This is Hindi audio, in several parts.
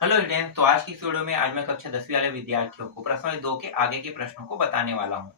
Hello student. तो आज की इस वीडियो में आज मैं कक्षा 10वीं वाले विद्यार्थियों को प्रश्न 2 के आगे के प्रश्नों को बताने वाला हूँ।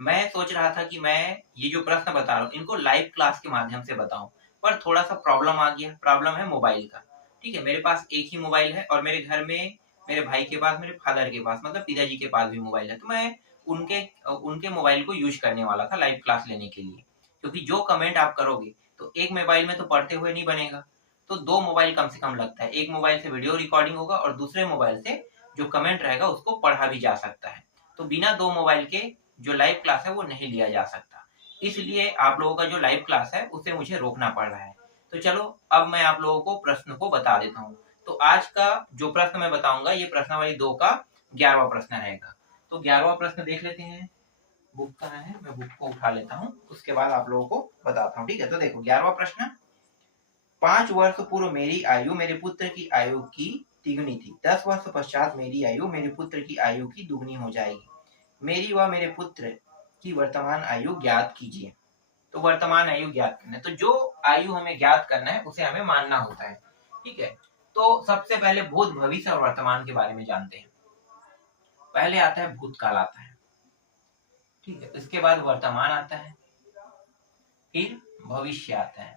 मैं सोच रहा था कि मैं ये जो प्रश्न बता रहा हूँ इनको लाइव क्लास के माध्यम से बताऊं, पर थोड़ा सा प्रॉब्लम आ गया। प्रॉब्लम है मोबाइल का। ठीक है, मेरे पास एक ही मोबाइल है और मेरे घर में मेरे भाई के पास, मेरे फादर के पास, मतलब पिताजी के पास भी मोबाइल है। तो मैं उनके उनके मोबाइल को यूज करने वाला था लाइव क्लास लेने के लिए, क्योंकि जो कमेंट आप करोगे तो एक मोबाइल में तो पढ़ते हुए नहीं बनेगा। तो दो मोबाइल कम से कम लगता है। एक मोबाइल से वीडियो रिकॉर्डिंग होगा और दूसरे मोबाइल से जो कमेंट रहेगा उसको पढ़ा भी जा सकता है। तो बिना दो मोबाइल के जो लाइव क्लास है वो नहीं लिया जा सकता। इसलिए आप लोगों का जो लाइव क्लास है उसे मुझे रोकना पड़ रहा है। तो चलो, अब मैं आप लोगों को प्रश्न को बता देता हूँ। तो आज का जो प्रश्न मैं बताऊंगा ये प्रश्नावली 2 का 11वां प्रश्न रहेगा। तो 11वां प्रश्न देख लेते हैं। बुक कहाँ है, मैं बुक को उठा लेता हूँ, उसके बाद आप लोगों को बताता हूँ। ठीक है, तो देखो 11वां प्रश्न। 5 वर्ष पूर्व मेरी आयु मेरे पुत्र की आयु की तिगुनी थी। 10 वर्ष पश्चात मेरी आयु मेरे पुत्र की आयु की दुगनी हो जाएगी। मेरी व मेरे पुत्र की वर्तमान आयु ज्ञात कीजिए। तो वर्तमान आयु ज्ञात करना है, तो जो आयु हमें ज्ञात करना है उसे हमें मानना होता है। ठीक है, तो सबसे पहले भूत, भविष्य और वर्तमान के बारे में जानते हैं। पहले आता है भूतकाल आता है। ठीक है, इसके बाद वर्तमान आता है, फिर भविष्य आता है।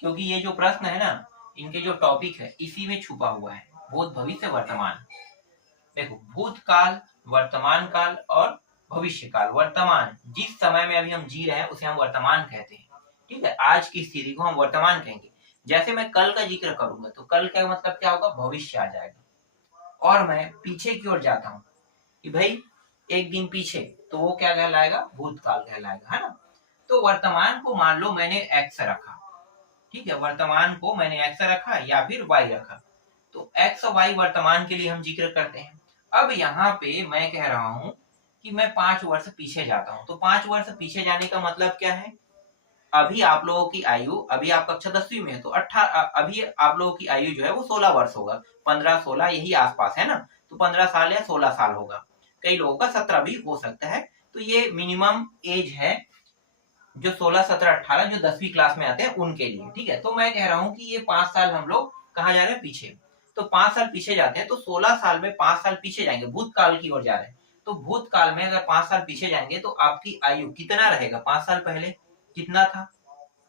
क्योंकि ये जो प्रश्न है ना, इनके जो टॉपिक है इसी में छुपा हुआ है, भूत, भविष्य, वर्तमान। देखो, भूतकाल, वर्तमान काल और भविष्य काल। वर्तमान, जिस समय में अभी हम जी रहे हैं उसे हम वर्तमान कहते हैं। ठीक है, आज की स्थिति को हम वर्तमान कहेंगे। जैसे मैं कल का जिक्र करूंगा तो कल का मतलब क्या होगा, भविष्य आ जाएगा। और मैं पीछे की ओर जाता हूँ कि भाई एक दिन पीछे, तो वो क्या कहलाएगा, भूतकाल कहलाएगा, है ना। तो वर्तमान को मान लो मैंने एक्स रखा। ठीक है, वर्तमान को मैंने एक्स रखा या फिर वाई रखा। तो एक्स और वाई वर्तमान के लिए हम जिक्र करते हैं। अब यहाँ पे मैं कह रहा हूं कि मैं 5 वर्ष पीछे जाता हूं। तो 5 वर्ष पीछे जाने का मतलब क्या है, अभी आप लोगों की आयु, अभी आप कक्षा 10वीं में है तो अभी आप लोगों की आयु जो है वो 16 वर्ष होगा। 15-16 यही आसपास है ना। तो 15 साल या 16 साल होगा। कई लोगों का 17 भी हो सकता है। तो ये मिनिमम एज है जो 16, 17, 18 जो 10वीं क्लास में आते हैं उनके लिए। ठीक है, तो मैं कह रहा हूँ कि ये 5 साल हम लोग कहाँ जा रहे हैं, पीछे। तो 5 साल पीछे जाते हैं, तो 16 साल में 5 साल पीछे जाएंगे, भूतकाल की ओर जा रहे हैं। तो भूतकाल में अगर 5 साल पीछे जाएंगे तो आपकी आयु कितना रहेगा, 5 साल पहले कितना था।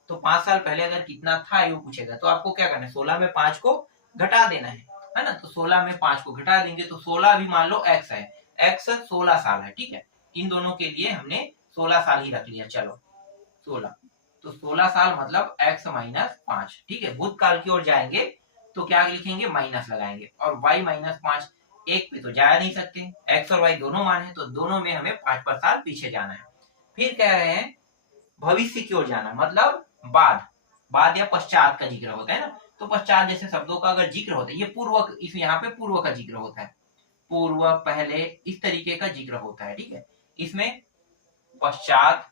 तो 5 साल पहले अगर कितना था आयु पूछेगा तो आपको क्या करना है, 16 में 5 को घटा देना है ना। तो 16 में 5 को घटा देंगे तो 16 भी मान लो एक्स है, एक्स 16 साल है। ठीक है, इन दोनों के लिए हमने 16 साल ही रख लिया। चलो 16, तो 16 साल मतलब x माइनस 5। ठीक है, भूतकाल की ओर जाएंगे तो क्या लिखेंगे, माइनस लगाएंगे। और y माइनस 5, एक पे तो जा नहीं सकते, x और y दोनों मान है तो दोनों में हमें 5 साल पीछे जाना है। फिर कह रहे हैं भविष्य की ओर जाना, मतलब बाद, बाद या पश्चात का जिक्र होता है ना। तो पश्चात जैसे शब्दों का अगर जिक्र होता है, ये पूर्व, इस यहाँ पे पूर्व का जिक्र होता है, पूर्व, पहले, इस तरीके का जिक्र होता है। ठीक है, इसमें पश्चात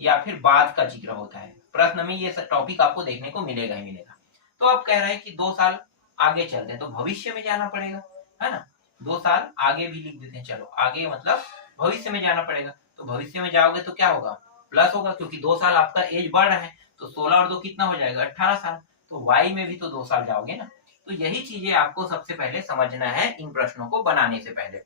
या फिर बाद का जिक्र होता है। प्रश्न में ये टॉपिक आपको देखने को मिलेगा ही मिलेगा। तो अब कह रहे हैं कि 2 साल आगे चलते हैं तो भविष्य में जाना पड़ेगा, है ना। 2 साल आगे भी लिख देते हैं। चलो आगे मतलब भविष्य में जाना पड़ेगा। तो भविष्य में जाओगे तो क्या होगा, प्लस होगा, क्योंकि 2 साल आपका एज बढ़ रहा है। तो 16 और 2 कितना हो जाएगा, 18 साल। तो वाई में भी तो 2 साल जाओगे ना। तो यही चीजें आपको सबसे पहले समझना है इन प्रश्नों को बनाने से पहले।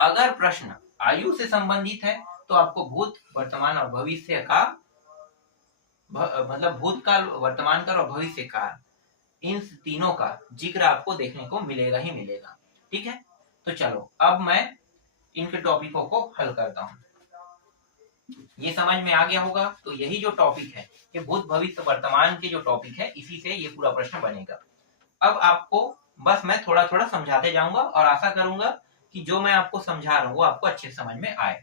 अगर प्रश्न आयु से संबंधित है तो आपको भूत, वर्तमान और भविष्य का मतलब भूतकाल, वर्तमान काल और भविष्य काल, इन तीनों का जिक्र आपको देखने को मिलेगा ही मिलेगा। ठीक है, तो चलो अब मैं इनके टॉपिकों को हल करता हूँ। ये समझ में आ गया होगा। तो यही जो टॉपिक है, ये भूत, भविष्य, वर्तमान के जो टॉपिक है, इसी से ये पूरा प्रश्न बनेगा। अब आपको बस मैं थोड़ा थोड़ा समझाते जाऊंगा और आशा करूंगा कि जो मैं आपको समझा रहा हूँ वो आपको अच्छे समझ में आए।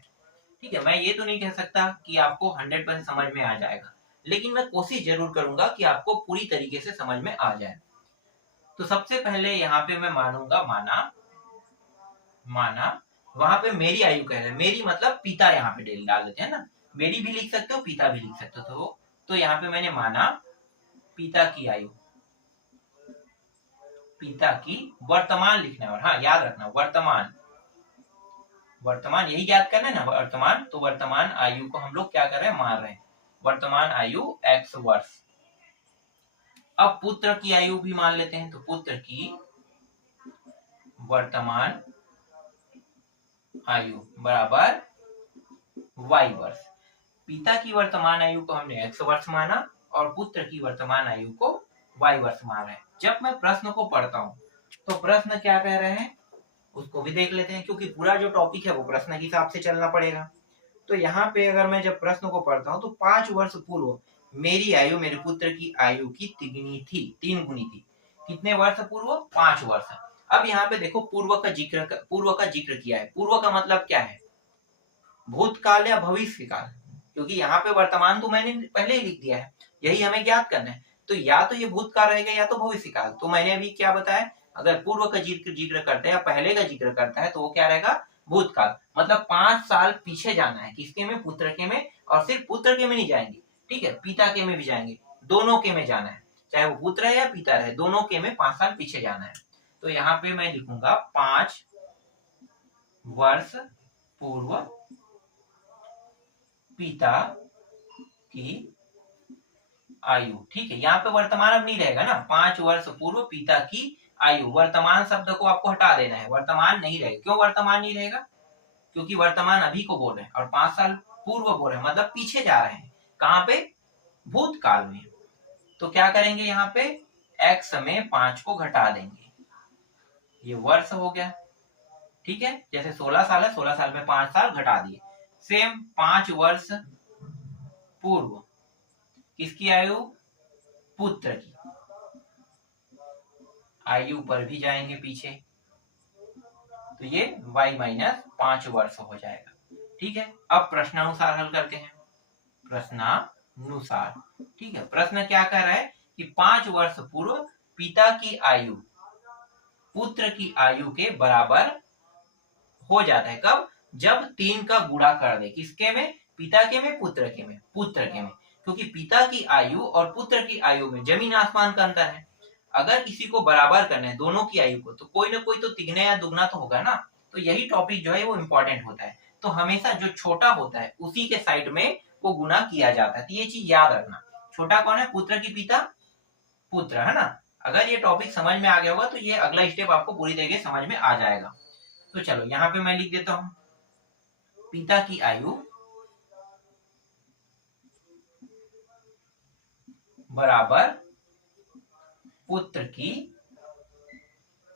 ठीक है, मैं ये तो नहीं कह सकता कि आपको 100% समझ में आ जाएगा, लेकिन मैं कोशिश जरूर करूंगा कि आपको पूरी तरीके से समझ में आ जाए। तो सबसे पहले यहाँ पे मैं मानूंगा, माना, माना, वहां पे मेरी आयु कह रहे हैं, मेरी मतलब पिता, यहाँ पे डाल देते हैं ना। मेरी भी लिख सकते हो, पिता भी लिख सकते हो। तो यहाँ पे मैंने माना पिता की आयु, पिता की वर्तमान लिखना है। और हाँ, याद रखना वर्तमान, वर्तमान यही याद करना है ना, वर्तमान। तो वर्तमान आयु को हम लोग क्या कर रहे हैं, मान रहे हैं। वर्तमान आयु x वर्ष। अब पुत्र की आयु भी मान लेते हैं, तो पुत्र की वर्तमान आयु बराबर y वर्ष। पिता की वर्तमान आयु को हमने x वर्ष माना और पुत्र की वर्तमान आयु को y वर्ष मान रहे हैं। जब मैं प्रश्न को पढ़ता हूं तो प्रश्न क्या कह रहे हैं उसको भी देख लेते हैं, क्योंकि पूरा जो टॉपिक है वो प्रश्न के हिसाब से चलना पड़ेगा। तो यहाँ पे अगर मैं जब प्रश्न को पढ़ता हूँ तो 5 वर्ष पूर्व मेरी आयु मेरे पुत्र की आयु की तिगुनी थी, 3 गुनी थी। कितने वर्ष पूर्व? 5 वर्ष। अब यहाँ पे देखो पूर्व का जिक्र किया है। पूर्व का मतलब क्या है? भूतकाल या भविष्य काल, क्योंकि यहाँ पे वर्तमान तो मैंने पहले ही लिख दिया है, यही हमें ज्ञात करना है। तो या तो ये भूतकाल रहेगा या तो भविष्य काल। तो मैंने अभी क्या बताया, अगर पूर्व का जिक्र करता है या पहले का जिक्र करता है तो वो क्या रहेगा? भूतकाल। मतलब 5 साल पीछे जाना है, किसके में? पुत्र के में। और सिर्फ पुत्र के में नहीं जाएंगे, ठीक है, पिता के में भी जाएंगे, दोनों के में जाना है, चाहे वो पुत्र है या पिता रहे, दोनों के में 5 साल पीछे जाना है। तो यहाँ पे मैं लिखूंगा 5 वर्ष पूर्व पिता की आयु, ठीक है। यहाँ पे वर्तमान अब नहीं रहेगा ना, 5 वर्ष पूर्व पिता की आयु, वर्तमान शब्द को आपको हटा देना है, वर्तमान नहीं रहेगा। क्यों वर्तमान नहीं रहेगा? क्योंकि वर्तमान अभी को बोल रहे हैं और 5 साल पूर्व बोल रहे हैं, मतलब पीछे जा रहे हैं। कहाँ पे? भूतकाल में। तो क्या करेंगे यहाँ पे? x में 5 को घटा देंगे, ये वर्ष हो गया, ठीक है। जैसे 16 साल है, 16 साल में 5 साल घटा दिए। सेम 5 वर्ष पूर्व किसकी आयु? पुत्र की आयु पर भी जाएंगे पीछे, तो ये y माइनस 5 वर्ष हो जाएगा, ठीक है। अब प्रश्नानुसार हल करते हैं, प्रश्नानुसार, ठीक है। प्रश्न क्या कह रहा है कि 5 वर्ष पूर्व पिता की आयु पुत्र की आयु के बराबर हो जाता है। कब? जब 3 का गुणा कर दे, किसके में? पिता के में, पुत्र के में, पुत्र के में। क्योंकि पिता की आयु और पुत्र की आयु में जमीन आसमान का अंतर है। अगर किसी को बराबर करना है दोनों की आयु को, तो कोई ना कोई तो तिगना या दुगना तो होगा ना। तो यही टॉपिक जो है वो इम्पोर्टेंट होता है। तो हमेशा जो छोटा होता है उसी के साइड में वो गुना किया जाता है। तो ये चीज याद रखना। छोटा कौन है? पुत्र की पिता, पुत्र, है ना। अगर ये टॉपिक समझ में आ गया होगा तो ये अगला स्टेप आपको पूरी तरीके से समझ में आ जाएगा। तो चलो यहाँ पे मैं लिख देता हूं, पिता की आयु बराबर पुत्र की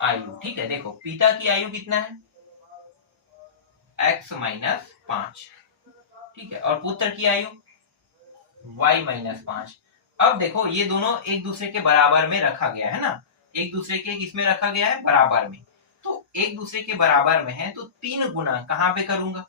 आयु, ठीक है। देखो पिता की आयु कितना है? x माइनस 5, ठीक है। और पुत्र की आयु y माइनस 5। अब देखो ये दोनों एक दूसरे के बराबर में रखा गया है ना, एक दूसरे के किसमें रखा गया है? बराबर में। तो एक दूसरे के बराबर में है तो 3 गुना कहाँ पे करूंगा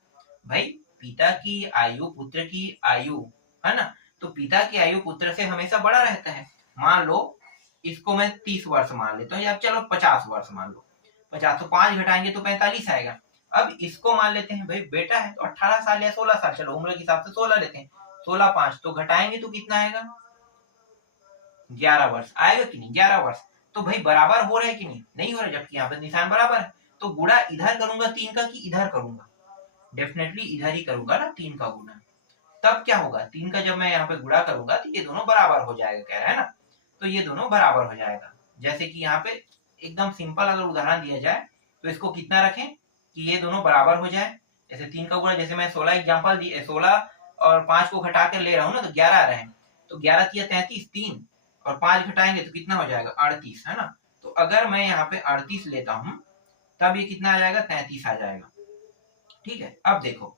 भाई? पिता की आयु पुत्र की आयु, है ना। तो पिता की आयु पुत्र से हमेशा बड़ा रहता है। मान लो इसको मैं 30 वर्ष मान लेता हूँ, या चलो 50 वर्ष मान लो। 50 तो 5 घटाएंगे तो 45 आएगा। अब इसको मान लेते हैं भाई बेटा है तो 18 साल या 16 साल, चलो उम्र के हिसाब से 16 लेते हैं। 16 5 तो घटाएंगे तो कितना आएगा? 11 वर्ष आएगा कि नहीं? 11 वर्ष। तो भाई बराबर हो रहे कि नहीं? नहीं हो रहे, जबकि यहाँ पे निशान बराबर है। तो गुणा इधर करूंगा 3 का कि इधर करूंगा? डेफिनेटली इधर ही करूंगा ना, 3 का गुणा। तब क्या होगा? 3 का जब मैं यहाँ पे गुणा करूंगा तो ये दोनों बराबर हो जाएगा, कह रहा है ना। तो ये दोनों बराबर हो जाएगा। जैसे कि यहाँ पे एकदम सिंपल अगर उदाहरण दिया जाए तो इसको कितना रखें कि ये दोनों बराबर हो जाए। जैसे 3 का गुणा, जैसे मैं 16 एग्जाम्पल दिए, 16 और 5 को घटा कर ले रहा हूँ ना, तो 11 रहे। तो 11 तिया 33, 3 और 5 घटाएंगे तो कितना हो जाएगा? 38, है ना। तो अगर मैं यहाँ पे 38 लेता हूँ तब ये कितना आ जाएगा? 33 आ जाएगा, ठीक है। अब देखो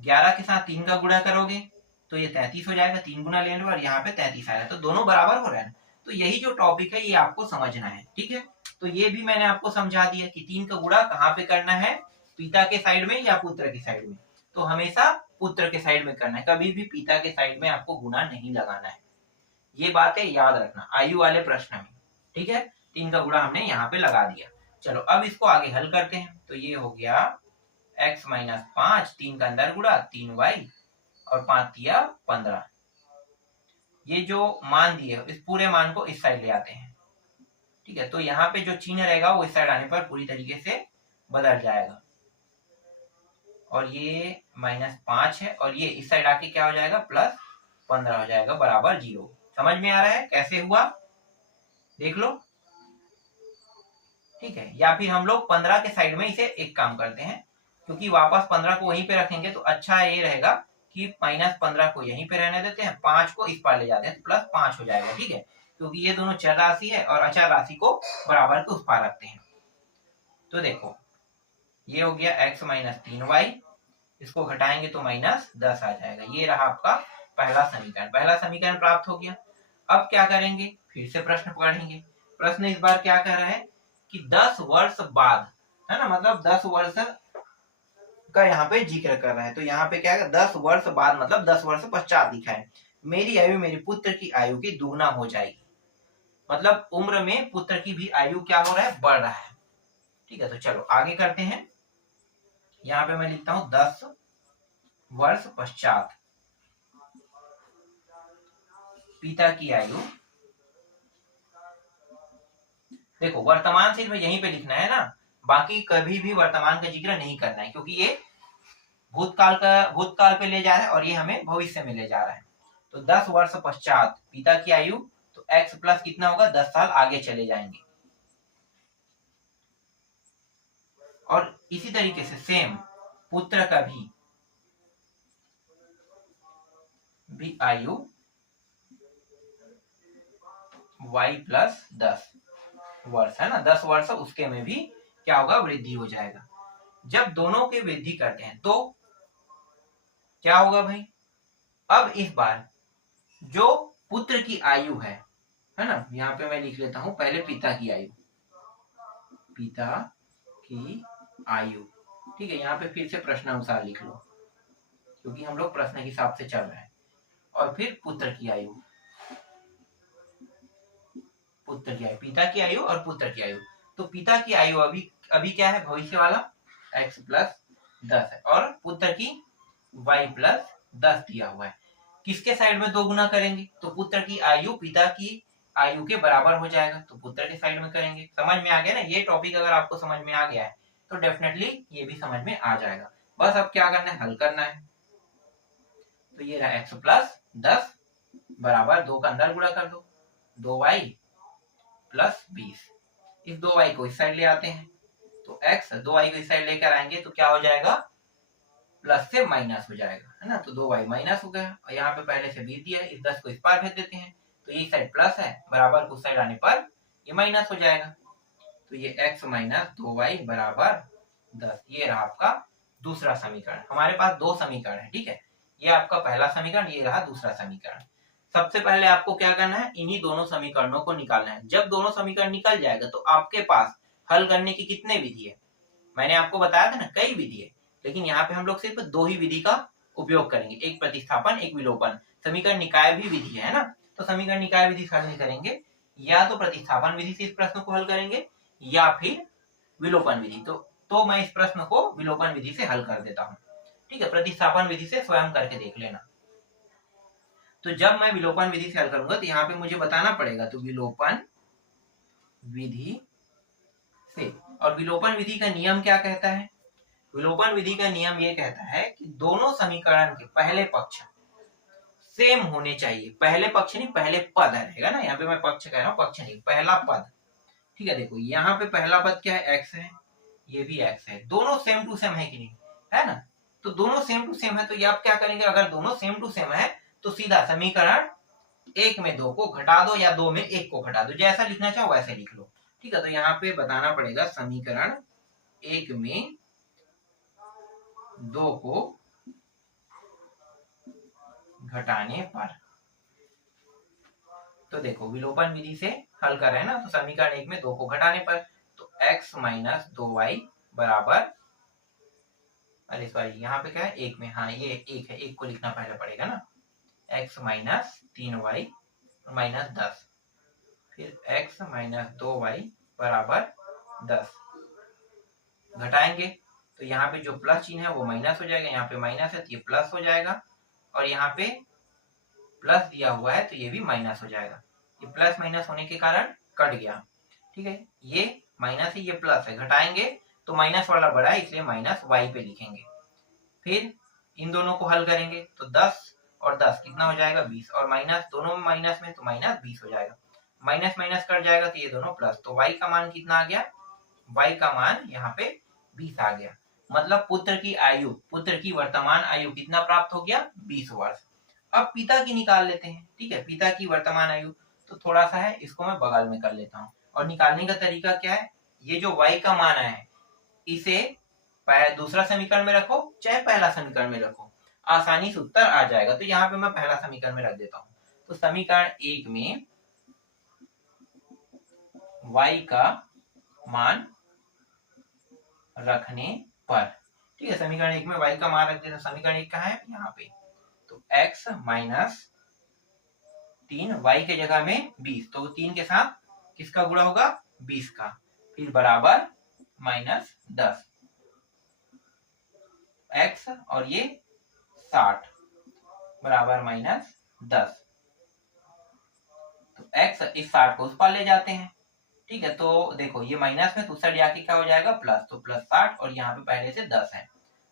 11 के साथ 3 का गुणा करोगे तो ये 33 हो जाएगा, 3 गुना ले लो और यहाँ पे 33 आएगा, तो दोनों बराबर हो रहे हैं। तो यही जो टॉपिक है ये आपको समझना है, ठीक है। तो ये भी मैंने आपको समझा दिया कि 3 का गुणा कहाँ पे करना है, पिता के साइड में या पुत्र के साइड में। तो हमेशा पुत्र के साइड में करना है, कभी भी पिता के साइड में आपको गुणा नहीं लगाना है। ये बातें याद रखना आयु वाले प्रश्न में, ठीक है। 3 का गुणा हमने यहाँ पे लगा दिया। चलो अब इसको आगे हल करते हैं। तो ये हो गया x माइनस 5, 3 का अंदर गुणा 3y और 5 तिया 15। ये जो मान दिए इस पूरे मान को इस साइड ले आते हैं, ठीक है। तो यहाँ पे जो चिन्ह रहेगा वो इस साइड आने पर पूरी तरीके से बदल जाएगा। और ये -5 है और ये इस साइड आके क्या हो जाएगा? +15 हो जाएगा बराबर 0। समझ में आ रहा है कैसे हुआ, देख लो। ठीक है, या फिर हम लोग 15 के साइड में इसे एक काम करते हैं, क्योंकि वापस 15 को वहीं पे रखेंगे तो अच्छा ये रहेगा कि -15 को यहीं पे रहने देते हैं, 5 को इस पार ले जाते हैं तो +5 हो जाएगा। ठीक है, क्योंकि ये दोनों चर राशि है और अचर राशि को बराबर के उस पार रखते हैं। तो देखो ये हो गया x - 3y, इसको घटाएंगे तो -10 आ जाएगा। ये रहा आपका पहला समीकरण। पहला समीकरण प्राप्त हो गया। अब क्या करेंगे, फिर से प्रश्न पढ़ेंगे। प्रश्न इस बार क्या कह रहा है कि 10 वर्ष बाद, है ना, मतलब 10 वर्ष का यहाँ पे जिक्र कर रहा है। तो यहाँ पे क्या है, 10 वर्ष बाद मतलब 10 वर्ष पश्चात लिखा है, मेरी आयु मेरे पुत्र की आयु की दुगुना हो जाएगी। मतलब उम्र में पुत्र की भी आयु क्या हो रहा है, बढ़ रहा है। ठीक है, तो चलो आगे करते हैं। यहाँ पे मैं लिखता हूं 10 वर्ष पश्चात पिता की आयु। देखो वर्तमान सिर्फ यहीं पे लिखना है ना, बाकी कभी भी वर्तमान का जिक्र नहीं करना है, क्योंकि ये भूतकाल पे ले जा रहा है और ये हमें भविष्य में ले जा रहा है। तो 10 वर्ष पश्चात पिता की आयु, तो x प्लस कितना होगा, 10 साल आगे चले जाएंगे। और इसी तरीके से सेम पुत्र का भी आयु y प्लस 10 वर्ष, है ना, 10 वर्ष उसके में भी क्या होगा, वृद्धि हो जाएगा। जब दोनों के वृद्धि करते हैं तो क्या होगा भाई, अब इस बार जो पुत्र की आयु है ना, यहाँ पे मैं लिख लेता हूं पहले पिता की आयु, पिता की आयु। ठीक है, यहाँ पे फिर से प्रश्नानुसार लिख लो, क्योंकि हम लोग प्रश्न के हिसाब से चल रहे हैं। और फिर पुत्र की आयु, पुत्र की आयु, पिता की आयु और पुत्र की आयु। तो पिता की आयु अभी क्या है, भविष्य वाला x प्लस 10 है, और पुत्र की y प्लस 10 दिया हुआ है। किसके साइड में 2 गुना करेंगे, तो पुत्र की आयु पिता की आयु के बराबर हो जाएगा, तो पुत्र के साइड में करेंगे। समझ में आ गया ना, ये टॉपिक अगर आपको समझ में आ गया है तो डेफिनेटली ये भी समझ में आ जाएगा। बस अब क्या करना है, हल करना है। तो ये रहा x प्लस 10 बराबर 2 का अंदर गुणा कर दो, 2y प्लस 20। इस 2y को इस साइड ले आते हैं, तो x 2y को इस साइड लेकर आएंगे तो क्या हो जाएगा, प्लस से माइनस हो जाएगा, है ना। तो 2y माइनस हो गया, और यहाँ पे पहले से 20 दिया है, इस 10 को इस पार भेज देते हैं, तो ये साइड प्लस है, बराबर को साइड आने पर ये माइनस हो जाएगा। तो ये x माइनस 2y बराबर 10। ये रहा आपका दूसरा समीकरण। हमारे पास 2 समीकरण है, ठीक है, ये आपका पहला समीकरण, ये रहा दूसरा समीकरण। सबसे पहले आपको क्या करना है, इन्हीं दोनों समीकरणों को निकालना है। जब दोनों समीकरण निकल जाएगा तो आपके पास हल करने की कितने विधि है, मैंने आपको बताया था ना, कई विधि है, लेकिन यहाँ पे हम लोग सिर्फ 2 ही विधि का उपयोग करेंगे, एक प्रतिस्थापन, एक विलोपन। समीकरण निकाय भी विधि है ना, तो समीकरण निकाय विधि से हल नहीं करेंगे, या तो प्रतिस्थापन विधि से इस प्रश्न को हल करेंगे या फिर विलोपन विधि। तो मैं इस प्रश्न को विलोपन विधि से हल कर देता हूँ। ठीक है, प्रतिस्थापन विधि से स्वयं करके देख लेना। तो जब मैं विलोपन विधि से हल करूंगा तो यहाँ पे मुझे बताना पड़ेगा, तो विलोपन विधि से, और विलोपन विधि का नियम क्या कहता है, विलोपन विधि का नियम ये कहता है कि दोनों समीकरण के पहले पक्ष सेम होने चाहिए। पहले पक्ष नहीं, पहले पद रहेगा ना, यहाँ पे मैं पक्ष कह रहा हूँ, पक्ष नहीं, पहला पद। ठीक है, देखो यहाँ पे पहला पद क्या है, x है, ये भी x है, दोनों सेम टू सेम है कि नहीं, है ना। तो दोनों सेम टू सेम है, तो ये आप क्या करेंगे, अगर दोनों सेम टू सेम है तो सीधा समीकरण 1 में 2 को घटा दो या 2 में 1 को घटा दो, जैसा लिखना चाहो वैसे लिख लो। ठीक है, तो यहाँ पे बताना पड़ेगा समीकरण 1 में 2 को घटाने पर। तो देखो विलोपन विधि से हल कर रहे हैं ना, तो समीकरण 1 में 2 को घटाने पर, तो x माइनस 2y बराबर, अरे सॉरी यहाँ पे क्या है, 1 में, हाँ ये 1 है, 1 को लिखना पहले पड़ेगा ना, x माइनस 3y माइनस 10, फिर x माइनस 2y बराबर 10। घटाएंगे तो यहाँ पे जो प्लस चिन्ह है वो माइनस हो जाएगा, यहाँ पे माइनस है तो ये प्लस हो जाएगा, और यहाँ पे प्लस दिया हुआ है तो ये भी माइनस हो जाएगा। ये प्लस माइनस होने के कारण कट गया। ठीक है, ये माइनस है, ये प्लस है, घटाएंगे तो माइनस वाला बड़ा है, इसलिए माइनस y पे लिखेंगे। फिर इन दोनों को हल करेंगे तो 10 और 10 कितना हो जाएगा 20, और माइनस दोनों में माइनस में तो माइनस 20 हो जाएगा, माइनस माइनस कट जाएगा तो ये दोनों प्लस, तो y का मान कितना आ गया, y का मान यहाँ पे 20 आ गया। मतलब पुत्र की आयु, पुत्र की वर्तमान आयु कितना प्राप्त हो गया 20 वर्ष। अब पिता की निकाल लेते हैं, ठीक है, पिता की वर्तमान आयु, तो थोड़ा सा है इसको मैं बगल में कर लेता हूँ, और निकालने का तरीका क्या है, ये जो y का मान है इसे दूसरा समीकरण में रखो चाहे पहला समीकरण में रखो, आसानी से उत्तर आ जाएगा। तो यहाँ पे मैं पहला समीकरण में रख देता हूँ, तो समीकरण 1 में y का मान रखने पर, ठीक है, समीकरण 1 में y का मान रख देते हैं, समीकरण 1 कहाँ है यहाँ पे, तो x माइनस 3, y के जगह में 20, तो 3 के साथ किसका गुणा होगा 20 का, फिर बराबर माइनस 10 x और ये 60 बराबर माइनस 10, तो x इस 60 को उस पार ले जाते हैं, ठीक है, तो देखो ये माइनस में दूसरा जाके क्या हो जाएगा प्लस, तो प्लस 60 और यहाँ पे पहले से 10 है,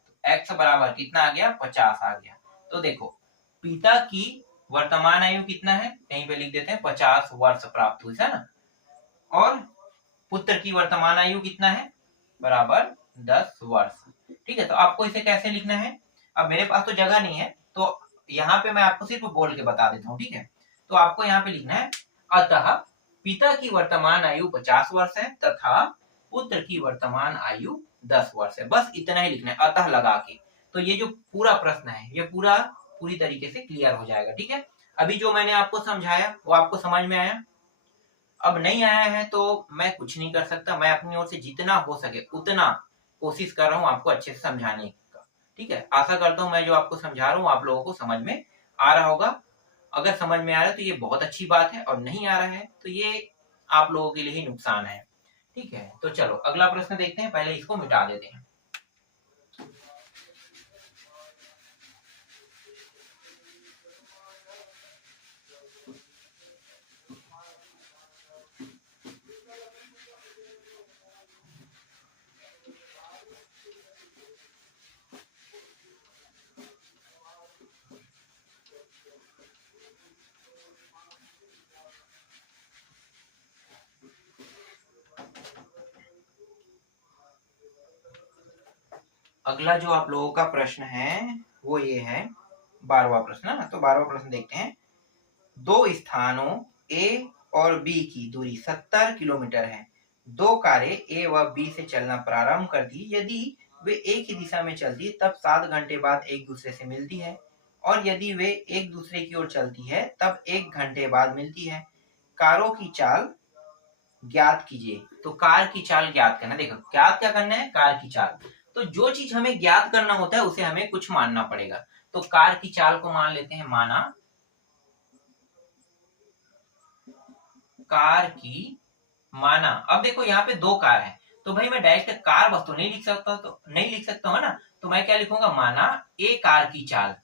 तो x बराबर कितना आ गया 50 आ गया। तो देखो पिता की वर्तमान आयु कितना है, कहीं पे लिख देते हैं 50 वर्ष प्राप्त हुई है ना, और पुत्र की वर्तमान आयु कितना है बराबर 10 वर्ष, ठीक है। तो आपको इसे कैसे लिखना है, अब मेरे पास तो जगह नहीं है तो यहाँ पे मैं आपको सिर्फ बोल के बता देता हूँ, ठीक है। तो आपको यहाँ पे लिखना है अतः पिता की वर्तमान आयु 50 वर्ष है तथा पुत्र की वर्तमान आयु 10 वर्ष है, बस इतना ही लिखना है अतः लगा के। तो ये जो पूरा प्रश्न है ये पूरी तरीके से क्लियर हो जाएगा, ठीक है। अभी जो मैंने आपको समझाया वो आपको समझ में आया, अब नहीं आया है तो मैं कुछ नहीं कर सकता, मैं अपनी ओर से जितना हो सके उतना कोशिश कर रहा हूँ आपको अच्छे से समझाने का, ठीक है। आशा करता हूँ मैं जो आपको समझा रहा हूँ आप लोगों को समझ में आ रहा होगा, अगर समझ में आ रहा है तो ये बहुत अच्छी बात है, और नहीं आ रहा है तो ये आप लोगों के लिए ही नुकसान है, ठीक है। तो चलो अगला प्रश्न देखते हैं, पहले इसको मिटा देते हैं। अगला जो आप लोगों का प्रश्न है वो ये है 12वां प्रश्न ना, तो 12वां प्रश्न देखते हैं। दो स्थानों A और B की दूरी 70 किलोमीटर है, दो कारें A व B से चलना प्रारंभ कर दी, यदि वे एक ही दिशा में चलती तब 7 घंटे बाद एक दूसरे से मिलती है, और यदि वे एक दूसरे की ओर चलती है तब 1 घंटे बाद मिलती है, कारों की चाल ज्ञात कीजिए। तो कार की चाल ज्ञात करना, देखो ज्ञात क्या करना है कार की चाल, तो जो चीज हमें ज्ञात करना होता है उसे हमें कुछ मानना पड़ेगा, तो कार की चाल को मान लेते हैं माना, कार की माना। अब देखो यहाँ पे दो कार है तो भाई मैं डायरेक्ट कार बस तो नहीं लिख सकता, तो नहीं लिख सकता हूँ ना, तो मैं क्या लिखूंगा माना ए कार की चाल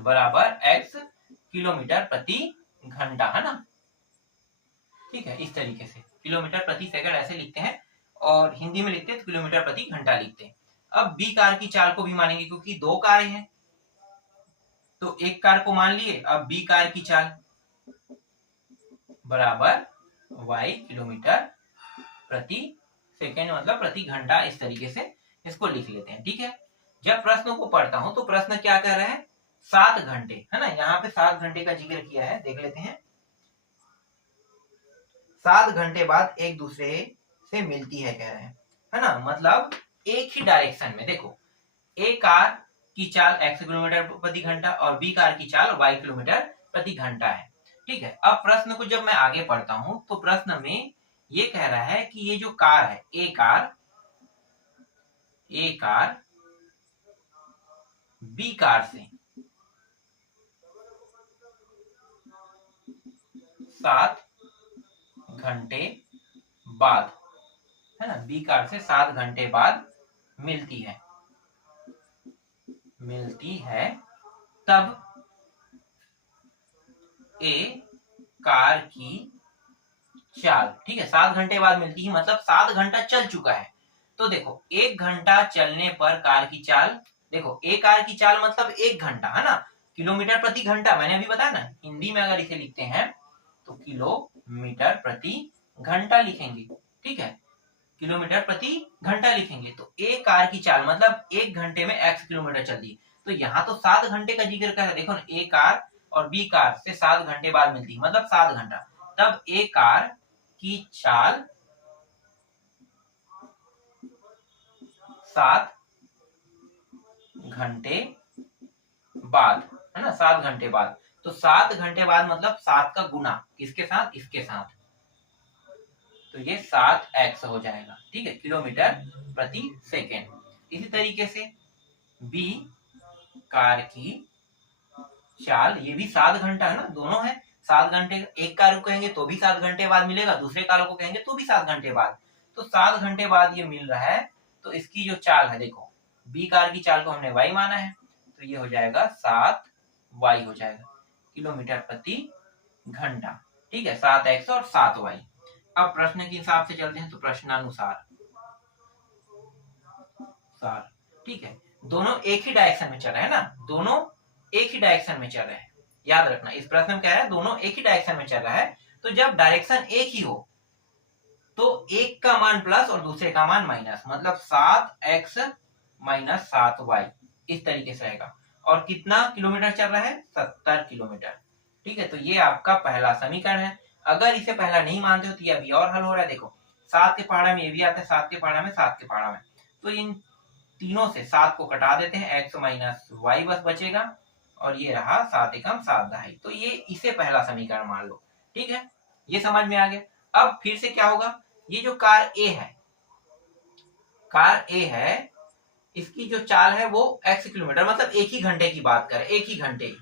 बराबर x किलोमीटर प्रति घंटा, है ना, ठीक है। इस तरीके से किलोमीटर प्रति सेकंड ऐसे लिखते हैं, और हिंदी में लिखते हैं तो किलोमीटर प्रति घंटा लिखते हैं। अब बी कार की चाल को भी मानेंगे क्योंकि दो कारें हैं, तो एक कार को मान लिए, अब बी कार की चाल बराबर y किलोमीटर प्रति सेकंड मतलब प्रति घंटा, इस तरीके से इसको लिख लेते हैं, ठीक है। जब प्रश्न को पढ़ता हूं तो प्रश्न क्या कह रहा है 7 घंटे, है ना, यहाँ पे 7 घंटे का जिक्र किया है, देख लेते हैं। 7 घंटे बाद एक दूसरे से मिलती है कह रहे हैं, है ना, मतलब एक ही डायरेक्शन में। देखो ए कार की चाल x किलोमीटर प्रति घंटा और बी कार की चाल y किलोमीटर प्रति घंटा है, ठीक है। अब प्रश्न को जब मैं आगे पढ़ता हूं तो प्रश्न में ये कह रहा है कि ये जो कार है ए कार बी कार से 7 घंटे बाद, है ना, बी कार से 7 घंटे बाद मिलती है तब ए कार की चाल, ठीक है, 7 घंटे बाद मिलती है मतलब 7 घंटा चल चुका है, तो देखो 1 घंटा चलने पर कार की चाल देखो एक कार की चाल मतलब 1 घंटा, है ना, किलोमीटर प्रति घंटा, मैंने अभी बताया ना, हिंदी में अगर इसे लिखते हैं तो किलोमीटर प्रति घंटा लिखेंगे, ठीक है, किलोमीटर प्रति घंटा लिखेंगे। तो एक कार की चाल मतलब 1 घंटे में x किलोमीटर चलती है। तो यहाँ तो 7 घंटे का जिक्र कर रहा है, देखो ना, ए कार और बी कार से 7 घंटे बाद मिलती है, मतलब 7 घंटा। तब ए कार की चाल 7 घंटे बाद, है ना, 7 घंटे बाद। तो 7 घंटे बाद मतलब 7 का गुना किसके साथ, इसके साथ, तो ये 7x हो जाएगा, ठीक है, किलोमीटर प्रति सेकेंड। इसी तरीके से बी कार की चाल, ये भी 7 घंटा है ना, दोनों है 7 घंटे। एक कार को कहेंगे तो भी 7 घंटे बाद मिलेगा, दूसरे कार को कहेंगे तो भी 7 घंटे बाद, तो 7 घंटे बाद ये मिल रहा है। तो इसकी जो चाल है, देखो बी कार की चाल को हमने y माना है, तो ये हो जाएगा 7y हो जाएगा, किलोमीटर प्रति घंटा, ठीक है, 7x और 7y। अब प्रश्न के हिसाब से चलते हैं, तो प्रश्नानुसार ठीक है, दोनों एक ही डायरेक्शन में चल रहे हैं ना, दोनों एक ही डायरेक्शन में चल रहे हैं, याद रखना इस प्रश्न में क्या है, दोनों एक ही डायरेक्शन में चल रहा है। तो जब डायरेक्शन एक ही हो तो एक का मान प्लस और दूसरे का मान माइनस, मतलब 7x माइनस 7y, इस तरीके से आएगा। और कितना किलोमीटर चल रहा है, 70 किलोमीटर, ठीक है। तो ये आपका पहला समीकरण है। अगर इसे पहला नहीं मानते हो तो ये अभी और हल हो रहा है, देखो 7 के पहाड़ा में ये भी आता है, 7 के पहाड़ा में 7 के पहाड़ा में, तो इन तीनों से 7 को कटा देते हैं, x माइनस वाई बस बचेगा, और ये रहा 7 एकम 7 दहाई। तो ये इसे पहला समीकरण मान लो, ठीक है, ये समझ में आ गया। अब फिर से क्या होगा, ये जो कार ए है, कार ए है, इसकी जो चाल है वो x किलोमीटर, मतलब एक ही घंटे की बात करें, एक ही घंटे,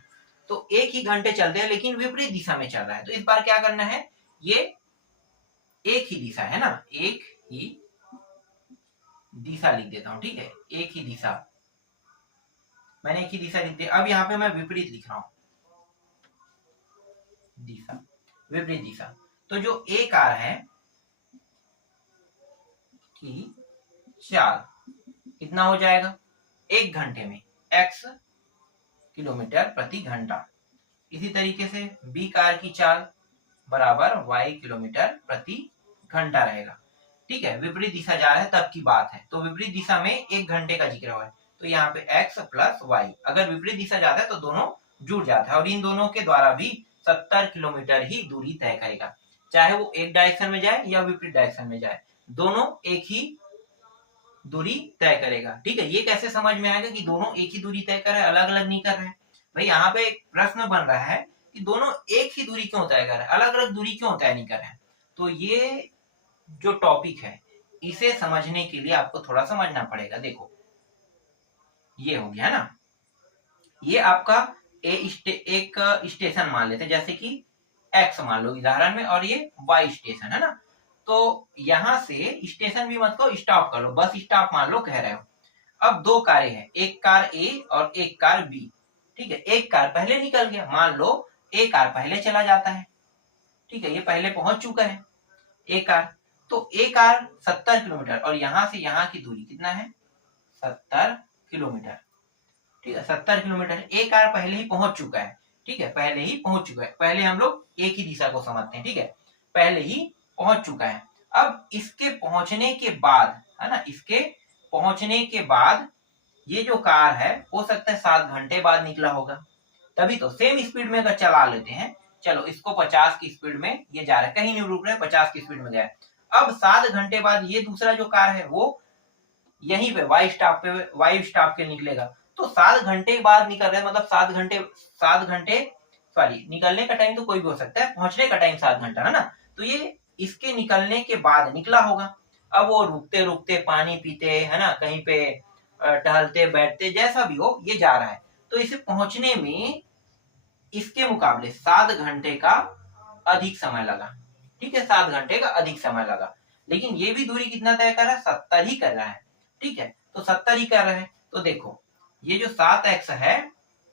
तो एक ही घंटे चलते हैं लेकिन विपरीत दिशा में चल रहा है। तो इस बार क्या करना है, ये एक ही दिशा है ना, एक ही दिशा लिख देता हूं, ठीक है, एक ही दिशा, मैंने एक ही दिशा लिख दिया। अब यहाँ पे मैं विपरीत लिख रहा हूं, दिशा, विपरीत दिशा। तो जो ए कार है की चाल कितना हो जाएगा, 1 घंटे में x किलोमीटर प्रति घंटा। इसी तरीके से बी कार की चाल बराबर y किलोमीटर प्रति घंटा रहेगा, ठीक है, विपरीत दिशा जा रहा है तब की बात है। तो विपरीत दिशा में 1 घंटे का जिक्र हुआ है, तो यहाँ पे x प्लस वाई, अगर विपरीत दिशा जाता है तो दोनों जुड़ जाता है, और इन दोनों के द्वारा भी 70 किलोमीटर ही दूरी तय करेगा, चाहे वो एक डायरेक्शन में जाए या विपरीत डायरेक्शन में जाए, दोनों एक ही दूरी तय करेगा, ठीक है। ये कैसे समझ में आएगा कि दोनों एक ही दूरी तय कर रहे हैं, अलग अलग नहीं कर रहे हैं। भाई यहाँ पे एक प्रश्न बन रहा है कि दोनों एक ही दूरी क्यों तय कर रहे हैं, अलग अलग दूरी क्यों तय नहीं कर रहे हैं। तो ये जो टॉपिक है इसे समझने के लिए आपको थोड़ा समझना पड़ेगा। देखो ये हो गया ना, ये आपका एक स्टेशन मान लेते हैं, जैसे कि एक्स मान लो उदाहरण में, और ये वाई स्टेशन है ना। तो यहां से स्टेशन भी मत को स्टॉप कर लो, बस स्टॉप मान लो कह रहे हो। अब दो कारें हैं, एक कार ए और एक कार बी, ठीक है, एक कार पहले निकल गया, मान लो ए कार पहले चला जाता है, ठीक है, ये पहले पहुंच चुका है ए कार। तो ए कार 70 किलोमीटर, और यहां से यहां की दूरी कितना है, 70 किलोमीटर, ठीक है, 70 किलोमीटर। ए कार पहले ही पहुंच चुका है, ठीक है, पहले ही पहुंच चुका है। पहले हम लोग एक ही दिशा को समझते हैं, ठीक है, पहले ही पहुंच चुका है। अब इसके पहुंचने के बाद, है ना, इसके पहुंचने के बाद ये जो कार है हो सकता है 7 घंटे बाद निकला होगा, तभी तो सेम स्पीड में अगर चला लेते हैं, चलो इसको 50 की स्पीड में ये जा रहा है, कहीं नहीं रुक रहा है, 50 की स्पीड में गया। अब 7 घंटे बाद ये दूसरा जो कार है वो यहीं पे वाई स्टॉप के निकलेगा। तो 7 घंटे बाद निकल रहे हैं, मतलब 7 घंटे सॉरी, निकलने का टाइम तो कोई भी हो सकता है, पहुंचने का टाइम 7 घंटा है ना। तो ये इसके निकलने के बाद निकला होगा। अब वो रुकते रुकते पानी पीते, है ना, कहीं पे टहलते बैठते, जैसा भी हो ये जा रहा है, तो इसे पहुंचने में इसके मुकाबले 7 घंटे का अधिक समय लगा, ठीक है, 7 घंटे का अधिक समय लगा। लेकिन ये भी दूरी कितना तय कर रहा है, 70 ही कर रहा है, ठीक है, तो 70 ही कर रहा है। तो देखो ये जो 7x है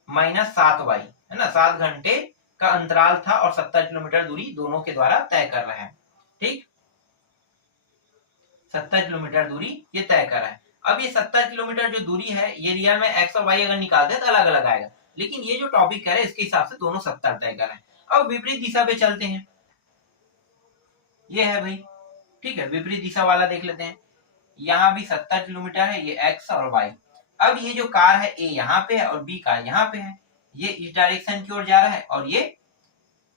माइनस 7y, है ना, 7 घंटे का अंतराल था और 70 किलोमीटर दूरी दोनों के द्वारा तय कर रहा है, ठीक, 70 किलोमीटर दूरी ये तय कर रहा है। अब ये 70 किलोमीटर जो दूरी है, ये रियल में एक्स और वाई अगर निकालते हैं तो अलग अलग आएगा, लेकिन ये जो टॉपिक है इसके हिसाब से दोनों 70 तय कर रहे हैं। अब विपरीत दिशा पे चलते हैं, ये है भाई, ठीक है, विपरीत दिशा वाला देख लेते हैं। यहाँ भी 70 किलोमीटर है, ये एक्स और वाई। अब ये जो कार है ए यहाँ पे है और बी कार यहाँ पे है, ये इस डायरेक्शन की ओर जा रहा है और ये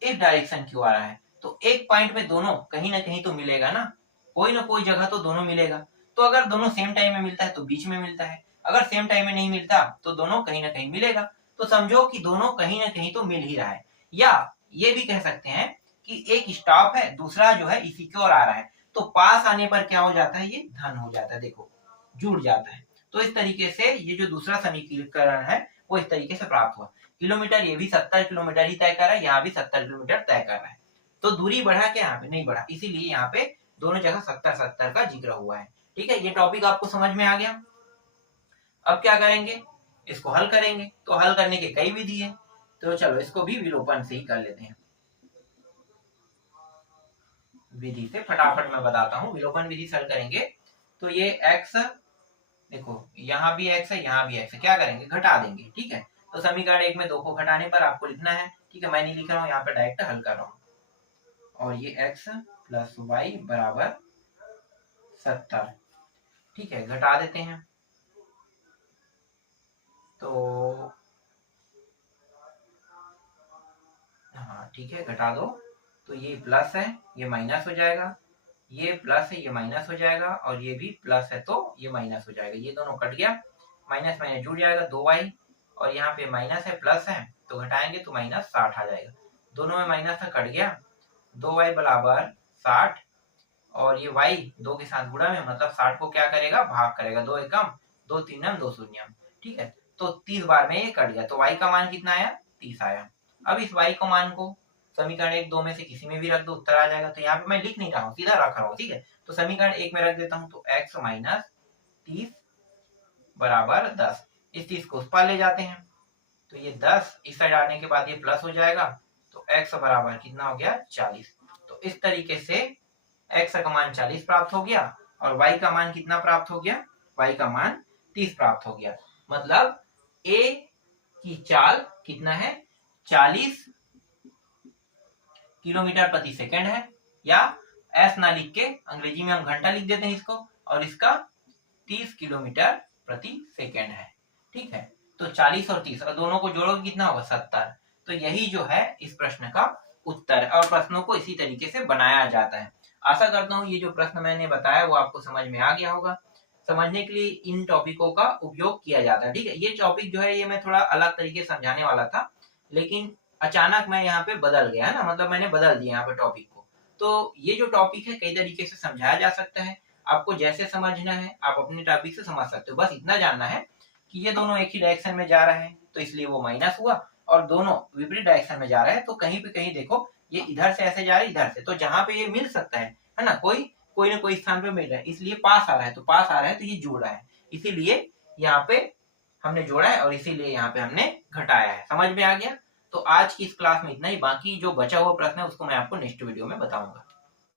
इस डायरेक्शन की ओर आ रहा है, तो एक पॉइंट में दोनों कहीं ना कहीं तो मिलेगा ना कोई जगह तो दोनों मिलेगा। तो अगर दोनों सेम टाइम में मिलता है तो बीच में मिलता है, अगर सेम टाइम में नहीं मिलता तो दोनों कहीं ना कहीं मिलेगा। तो समझो कि दोनों कहीं ना कहीं तो मिल ही रहा है। या ये भी कह सकते हैं कि एक स्टॉप है, दूसरा जो है इसी की ओर आ रहा है, तो पास आने पर क्या हो जाता है, ये धन हो जाता है, देखो जुड़ जाता है। तो इस तरीके से ये जो दूसरा समीकरण है वो इस तरीके से प्राप्त हुआ। किलोमीटर ये भी 70 किलोमीटर ही तय कर रहा है, यहाँ भी 70 किलोमीटर तय कर रहा है। तो दूरी बढ़ा क्या, यहाँ पे नहीं बढ़ा, इसीलिए यहाँ पे दोनों जगह 70-70 का जिक्र हुआ है। ठीक है, ये टॉपिक आपको समझ में आ गया। अब क्या करेंगे, इसको हल करेंगे। तो हल करने के कई विधि है, तो चलो इसको भी विलोपन से ही कर लेते हैं। विधि से फटाफट मैं बताता हूँ, विलोपन विधि से हल करेंगे। तो ये x, देखो यहाँ भी x है, यहाँ भी x है, क्या करेंगे, घटा देंगे। ठीक है, तो समीकरण 1 में 2 को घटाने पर आपको लिखना है, ठीक है, मैं नहीं लिख रहा हूँ, यहाँ पे डायरेक्ट हल कर रहा हूँ। और ये x प्लस वाई बराबर 70, ठीक है, घटा देते हैं। तो हाँ ठीक है, घटा दो। तो ये प्लस है, ये माइनस हो जाएगा, ये प्लस है, ये माइनस हो जाएगा, और ये भी प्लस है तो ये माइनस हो जाएगा। ये दोनों कट गया, माइनस माइनस जुड़ जाएगा, 2y, और यहाँ पे माइनस है प्लस है तो घटाएंगे तो माइनस 60 आ जाएगा। दोनों में माइनस है, कट गया, 2y बराबर 60, और ये y 2 के साथ गुणा में, मतलब 60 को क्या करेगा, भाग करेगा, 2 एकम 2 तीनम 2 शून्यम, ठीक है, तो 30 बार में ये कट गया, तो y का मान कितना आया, 30 आया। अब इस y को मान को समीकरण 1 2 में से किसी में भी रख दो, उत्तर आ जाएगा। तो यहाँ पे मैं लिख नहीं रहा हूँ, सीधा रख रहा हूँ, ठीक है, तो समीकरण 1 में रख देता हूँ, तो x माइनस 30 बराबर 10, इस 30 को उस पार ले जाते हैं, तो ये 10 इस साइड आने के बाद ये प्लस हो जाएगा, तो x बराबर कितना हो गया, 40। तो इस तरीके से x का मान 40 प्राप्त हो गया, और y का मान कितना प्राप्त हो गया, y का मान 30 प्राप्त हो गया। मतलब a की चाल कितना है, 40 किलोमीटर प्रति सेकंड है, या s ना लिख के अंग्रेजी में हम घंटा लिख देते हैं इसको, और इसका 30 किलोमीटर प्रति सेकंड है। ठीक है, तो 40 और 30 और दोनों को जोड़ोगे कितना होगा, 70। तो यही जो है इस प्रश्न का उत्तर है, और प्रश्नों को इसी तरीके से बनाया जाता है। आशा करता हूँ ये जो प्रश्न मैंने बताया वो आपको समझ में आ गया होगा। समझने के लिए इन टॉपिकों का उपयोग किया जाता है। ठीक है, ये टॉपिक जो है ये मैं थोड़ा अलग तरीके से समझाने वाला था, लेकिन अचानक मैं यहाँ पे बदल गया, है ना, मतलब मैंने बदल दिया यहाँ पे टॉपिक को। तो ये जो टॉपिक है कई तरीके से समझाया जा सकता है, आपको जैसे समझना है आप अपने टॉपिक से समझ सकते हो। बस इतना जानना है कि ये दोनों एक ही डायरेक्शन में जा रहे हैं तो इसलिए वो माइनस हुआ, और दोनों विपरीत डायरेक्शन में जा रहे हैं तो कहीं पे कहीं देखो ये इधर से ऐसे जा रहे हैं, इधर से, तो जहां पे ये मिल सकता है ना, कोई ना कोई स्थान पे मिल रहा है, इसलिए पास आ रहा है, तो पास आ रहा है तो ये जुड़ रहा है, इसीलिए यहाँ पे हमने जोड़ा है और इसीलिए यहाँ पे हमने घटाया है। समझ में आ गया। तो आज की इस क्लास में इतना ही, बाकी जो बचा हुआ प्रश्न है उसको मैं आपको नेक्स्ट वीडियो में बताऊंगा।